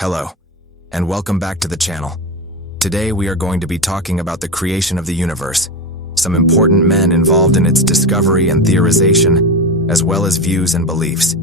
Hello, and welcome back to the channel. Today we are going to be talking about the creation of the universe, some important men involved in its discovery and theorization, as well as views and beliefs.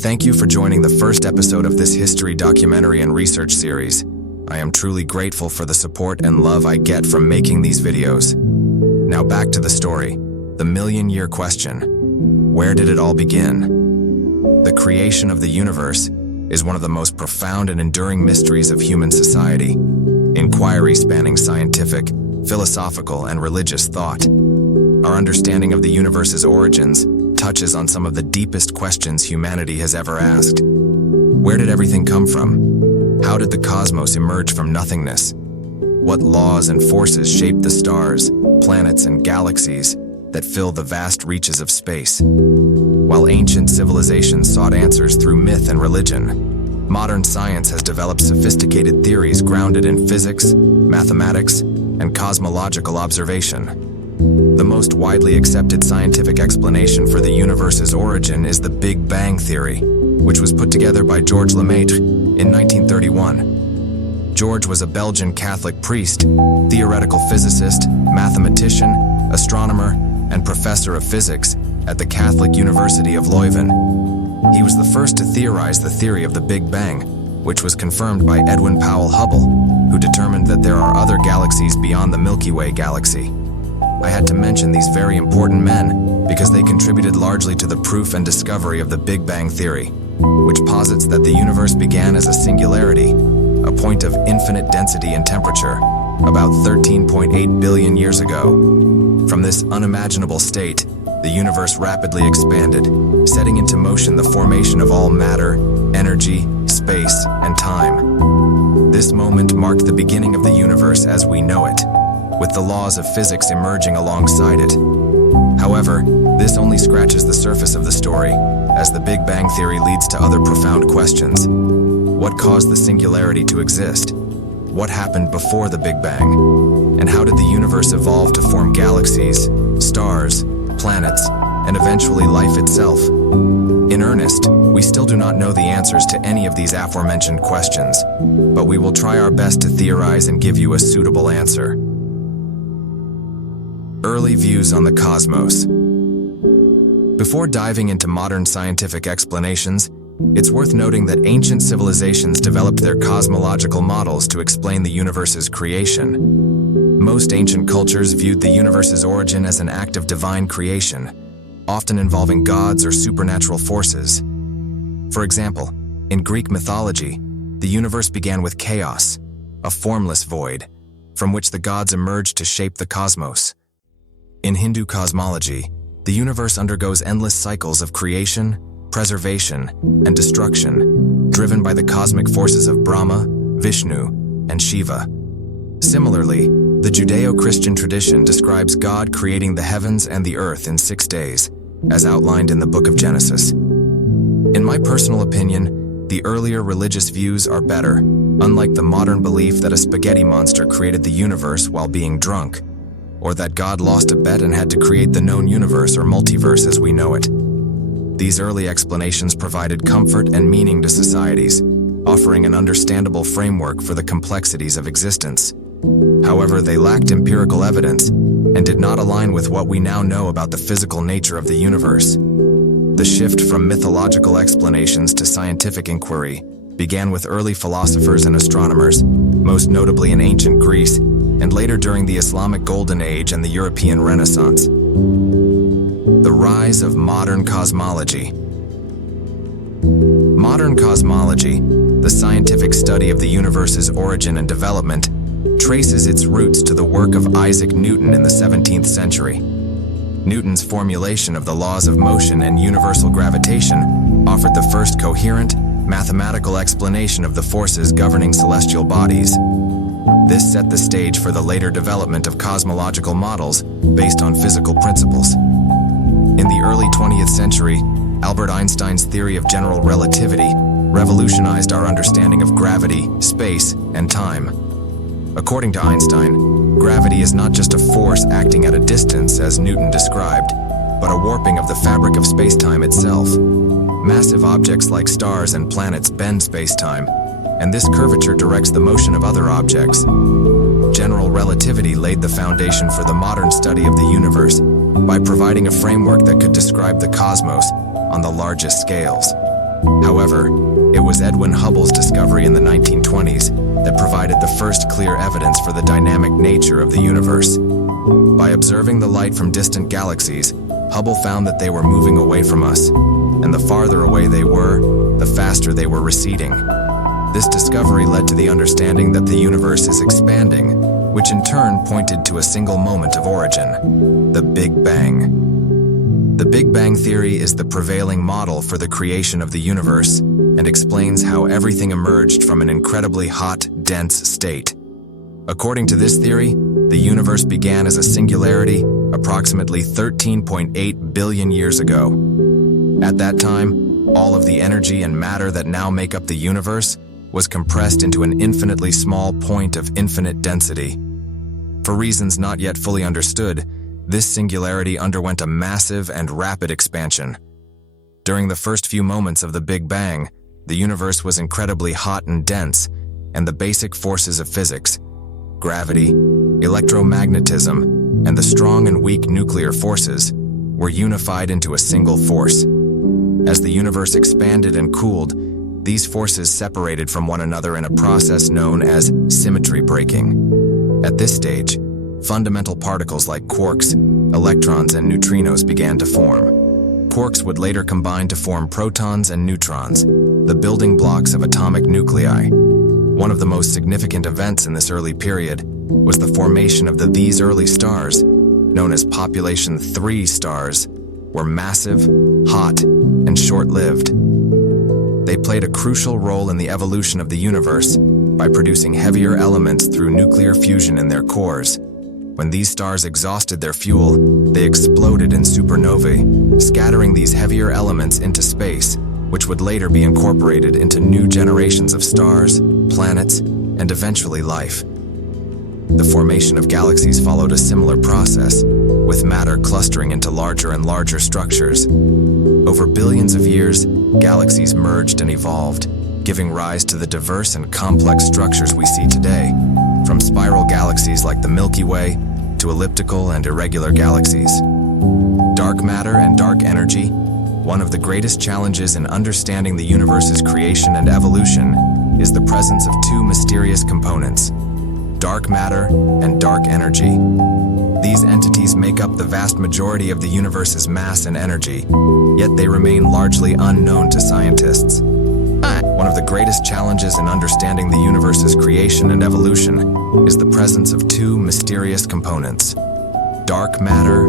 Thank you for joining the first episode of this history documentary and research series. I am truly grateful for the support and love I get from making these videos. Now back to the story, the million-year question. Where did it all begin? The creation of the universe is one of the most profound and enduring mysteries of human society. Inquiry spanning scientific, philosophical, and religious thought. Our understanding of the universe's origins touches on some of the deepest questions humanity has ever asked. Where did everything come from? How did the cosmos emerge from nothingness? What laws and forces shaped the stars, planets, and galaxies that fill the vast reaches of space? While ancient civilizations sought answers through myth and religion, modern science has developed sophisticated theories grounded in physics, mathematics, and cosmological observation. The most widely accepted scientific explanation for the universe's origin is the Big Bang theory, which was put together by George Lemaître in 1931. George was a Belgian Catholic priest, theoretical physicist, mathematician, astronomer, and professor of physics at the Catholic University of Leuven. He was the first to theorize the theory of the Big Bang, which was confirmed by Edwin Hubble, who determined that there are other galaxies beyond the Milky Way galaxy. I had to mention these very important men because they contributed largely to the proof and discovery of the Big Bang theory, which posits that the universe began as a singularity, a point of infinite density and temperature, about 13.8 billion years ago. From this unimaginable state, the universe rapidly expanded, setting into motion the formation of all matter, energy, space, and time. This moment marked the beginning of the universe as we know it, with the laws of physics emerging alongside it. However, this only scratches the surface of the story, as the Big Bang theory leads to other profound questions. What caused the singularity to exist? What happened before the Big Bang? And how did the universe evolve to form galaxies, stars, planets, and eventually life itself? In earnest, we still do not know the answers to any of these aforementioned questions, but we will try our best to theorize and give you a suitable answer. Early views on the cosmos. Before diving into modern scientific explanations, it's worth noting that ancient civilizations developed their cosmological models to explain the universe's creation. Most ancient cultures viewed the universe's origin as an act of divine creation, often involving gods or supernatural forces. For example, in Greek mythology, the universe began with chaos, a formless void, from which the gods emerged to shape the cosmos. In Hindu cosmology, the universe undergoes endless cycles of creation, preservation, and destruction, driven by the cosmic forces of Brahma, Vishnu, and Shiva. Similarly, the Judeo-Christian tradition describes God creating the heavens and the earth in 6 days, as outlined in the Book of Genesis. In my personal opinion, the earlier religious views are better, unlike the modern belief that a spaghetti monster created the universe while being drunk, or that God lost a bet and had to create the known universe or multiverse as we know it. These early explanations provided comfort and meaning to societies, offering an understandable framework for the complexities of existence. However, they lacked empirical evidence and did not align with what we now know about the physical nature of the universe. The shift from mythological explanations to scientific inquiry began with early philosophers and astronomers, most notably in ancient Greece, and later during the Islamic Golden Age and the European Renaissance. The rise of modern cosmology. Modern cosmology, the scientific study of the universe's origin and development, traces its roots to the work of Isaac Newton in the 17th century. Newton's formulation of the laws of motion and universal gravitation offered the first coherent, mathematical explanation of the forces governing celestial bodies. This set the stage for the later development of cosmological models based on physical principles. In the early 20th century, Albert Einstein's theory of general relativity revolutionized our understanding of gravity, space, and time. According to Einstein, gravity is not just a force acting at a distance, as Newton described, but a warping of the fabric of space-time itself. Massive objects like stars and planets bend space-time, and this curvature directs the motion of other objects. General relativity laid the foundation for the modern study of the universe by providing a framework that could describe the cosmos on the largest scales. However, it was Edwin Hubble's discovery in the 1920s that provided the first clear evidence for the dynamic nature of the universe. By observing the light from distant galaxies, Hubble found that they were moving away from us, and the farther away they were, the faster they were receding. This discovery led to the understanding that the universe is expanding, which in turn pointed to a single moment of origin, the Big Bang. The Big Bang theory is the prevailing model for the creation of the universe and explains how everything emerged from an incredibly hot, dense state. According to this theory, the universe began as a singularity approximately 13.8 billion years ago. At that time, all of the energy and matter that now make up the universe was compressed into an infinitely small point of infinite density. For reasons not yet fully understood, this singularity underwent a massive and rapid expansion. During the first few moments of the Big Bang, the universe was incredibly hot and dense, and the basic forces of physics, gravity, electromagnetism, and the strong and weak nuclear forces, were unified into a single force. As the universe expanded and cooled, these forces separated from one another in a process known as symmetry breaking. At this stage, fundamental particles like quarks, electrons, and neutrinos began to form. Quarks would later combine to form protons and neutrons, the building blocks of atomic nuclei. One of the most significant events in this early period was the formation of these early stars, known as population 3 stars, were massive, hot, and short-lived. They played a crucial role in the evolution of the universe by producing heavier elements through nuclear fusion in their cores. When these stars exhausted their fuel, they exploded in supernovae, scattering these heavier elements into space, which would later be incorporated into new generations of stars, planets, and eventually life. The formation of galaxies followed a similar process, with matter clustering into larger and larger structures. Over billions of years, galaxies merged and evolved, giving rise to the diverse and complex structures we see today, from spiral galaxies like the Milky Way to elliptical and irregular galaxies. Dark matter and dark energy. One of the greatest challenges in understanding the universe's creation and evolution is the presence of two mysterious components: dark matter and dark energy. These entities make up the vast majority of the universe's mass and energy, yet they remain largely unknown to scientists. One of the greatest challenges in understanding the universe's creation and evolution is the presence of two mysterious components: dark matter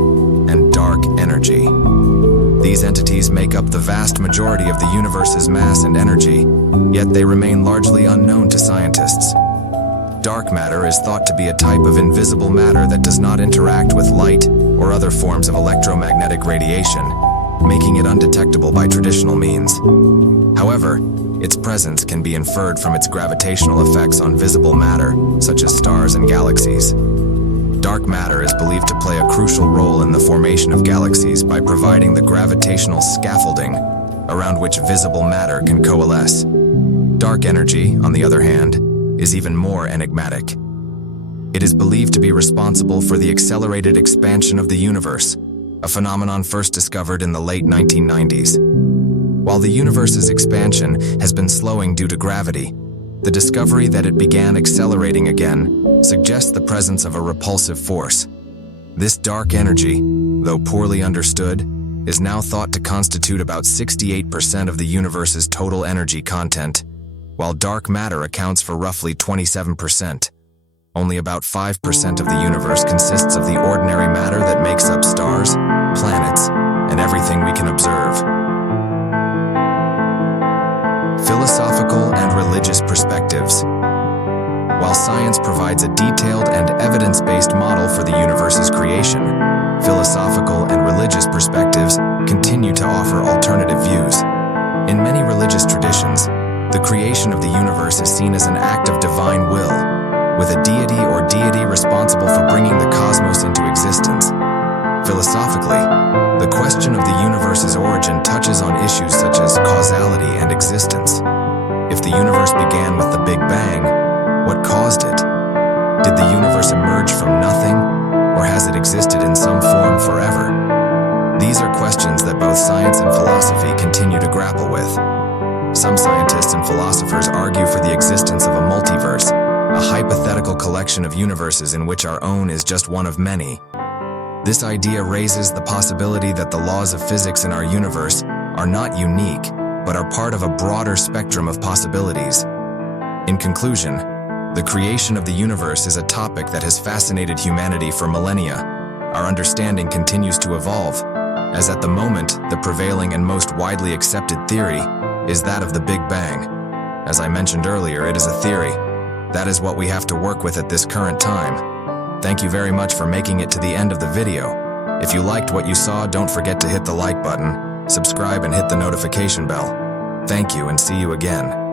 and dark energy. These entities make up the vast majority of the universe's mass and energy, yet they remain largely unknown to scientists. Dark matter is thought to be a type of invisible matter that does not interact with light or other forms of electromagnetic radiation, making it undetectable by traditional means. However, its presence can be inferred from its gravitational effects on visible matter, such as stars and galaxies. Dark matter is believed to play a crucial role in the formation of galaxies by providing the gravitational scaffolding around which visible matter can coalesce. Dark energy, on the other hand, is even more enigmatic. It is believed to be responsible for the accelerated expansion of the universe, a phenomenon first discovered in the late 1990s. While the universe's expansion has been slowing due to gravity, the discovery that it began accelerating again suggests the presence of a repulsive force. This dark energy, though poorly understood, is now thought to constitute about 68% of the universe's total energy content, while dark matter accounts for roughly 27%. Only about 5% of the universe consists of the ordinary matter that makes up stars, planets, and everything we can observe. Philosophical and religious perspectives. While science provides a detailed and evidence-based model for the universe's creation, philosophical and religious perspectives continue to offer alternative views. In many religious traditions, the creation of the universe is seen as an act of divine will, with a deity or deity responsible for bringing the cosmos into existence. Philosophically, the question of the universe's origin touches on issues such as causality and existence. If the universe began with the Big Bang, what caused it? Did the universe emerge from nothing, or has it existed in some form forever? These are questions that both science and philosophy continue to grapple with. Some scientists and philosophers argue for the existence of a multiverse, a hypothetical collection of universes in which our own is just one of many. This idea raises the possibility that the laws of physics in our universe are not unique, but are part of a broader spectrum of possibilities. In conclusion, the creation of the universe is a topic that has fascinated humanity for millennia. Our understanding continues to evolve, as at the moment, the prevailing and most widely accepted theory is that of the Big Bang. As I mentioned earlier, it is a theory. That is what we have to work with at this current time. Thank you very much for making it to the end of the video. If you liked what you saw, don't forget to hit the like button, subscribe and hit the notification bell. Thank you and see you again.